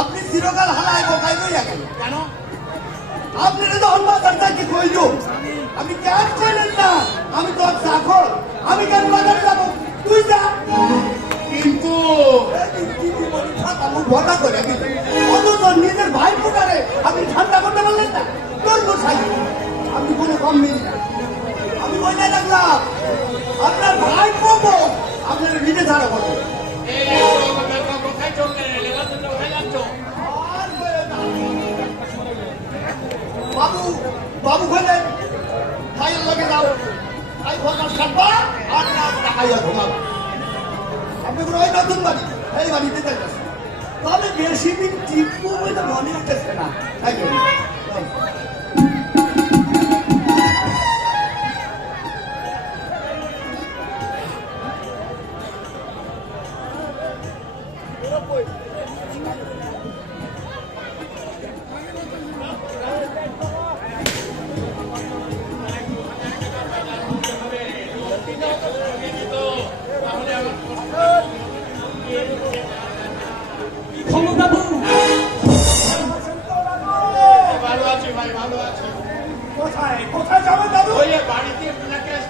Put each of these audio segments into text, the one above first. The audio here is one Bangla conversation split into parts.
আপনি চিরকাল হালায় বোকাই কইয়া গেল কেন? আপনি তো অন্যায় কি কইল। আমি কেন কইলেন না? আমি তো চাকর আমি কেন বাজারে যাব? তুই যা। কিন্তু আমি ভটা করে দিল? অথচ নিজের ভাই ফুটারে আপনি ঠান্ডা করতে পারলেন না? তোর গোসাই আপনি কোনো কম নেই। না আমি বলে লাগলাম বাবু বাবু কইলে ভাইয়ের লগে যাও। ভাই ফোকাস কাটবা আর না দেখাইয়া ঘুমাবো আপনি কোনো ওই নতুন বাড়ি, এই বাড়িতে যাইতেছে। তবে বেশি দিন টিপবো বলে মনে হচ্ছে না। তাই বলি। ক্ষমতাবু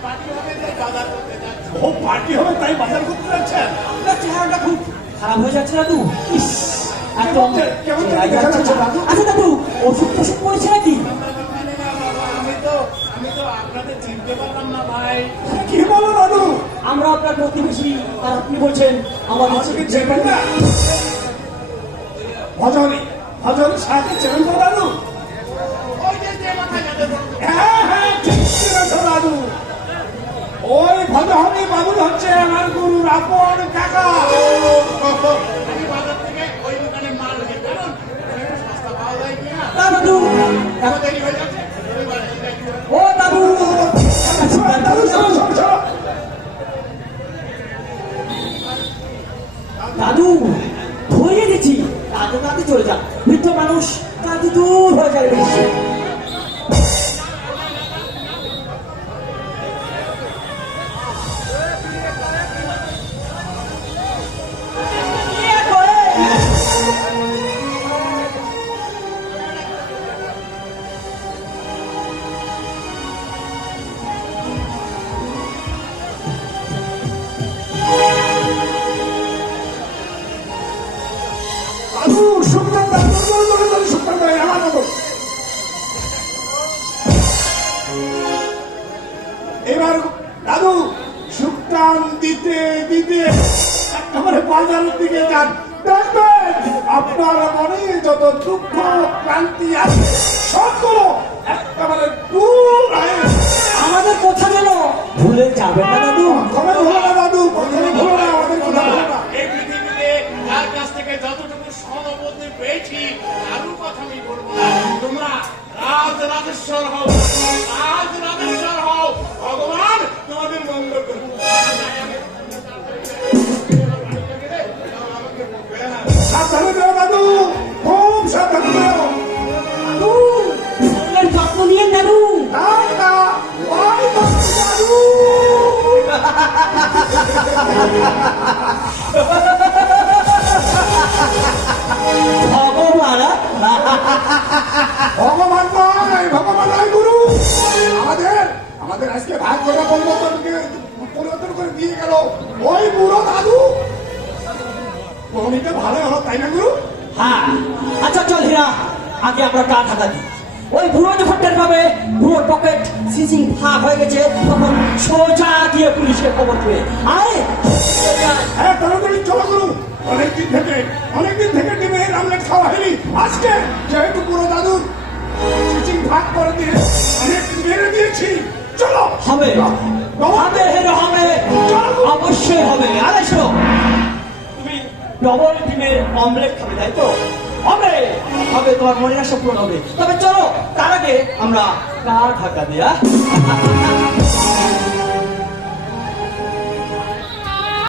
পার্টি হবে যে বাজার করতে যাচ্ছি। ও পার্টি হবে তাই বাজার করতে যাচ্ছেন? আপনার চেহারাটা খুব খারাপ হয়ে যাচ্ছে দাদু? আচ্ছা দাদু ওষুধ টষুধ পড়েছে নাকি? আমি তো আমি তো আপনাদের চিনতে পারলাম না ভাই। কি বলো দাদু? আমরা আপনার প্রতিবেশী আর আপনি বলছেন না। ভজনী ভজনী সাথে চেনেন তো দাদু? হ্যাঁ হ্যাঁ ঠিক দাদু। ওই ভজনী বাবু হচ্ছে আমার গুরুর আপন কাকা। দাদু। ও দাদু। দাদু দাদু চলে যান বৃদ্ধ মানুষ কাঁদি দূর হয়ে যাবে সুক্তান দিতে দিতে একেবারে বাজারের দিকে যান। দেখবেন আপনার মনে যত দুঃখ ক্রান্তি আছে সবগুলো একেবারে দূর আমাদের কথা যেন ভুলে যাবেন না দাদু। কবে ভুলো না দাদু। ভুলো না আমাদের কথা ভুলো না এই পৃথিবীতে যার কাছ থেকে যতটুকু সহানুভূতি পেয়েছি কারুর কথা আমি বলব না। তোমরা রাজ রাজেশ্বর হও। ভালো হলো তাই না গুরু? হ্যাঁ। আচ্ছা চল হীরা আগে আমরা দিই। ওই বুড়ো যখন টের পাবে বুড়োর পকেট সিজিং ভাগ হয়ে গেছে তখন সোজা গিয়ে পুলিশকে খবর দেবে আরে! হ্যাঁ তাড়াতাড়ি চলো গুরু। অনেকদিন থেকে অনেকদিন থেকে আমলেট খাওয়া হয়নি। আজকে যেহেতু দাদুর চিচিং ভাগ করে দিয়ে অনেক মেরে দিয়েছি চলো। হবে। হবে হবে। অবশ্যই হবে। আরে ডবল ডিমের অমলেট খাবে, তাই তো? হবে হবে, তোমার মনে আশা পূরণ হবে। তবে চলো, তার আগে আমরা কার ঢাকা দেয়া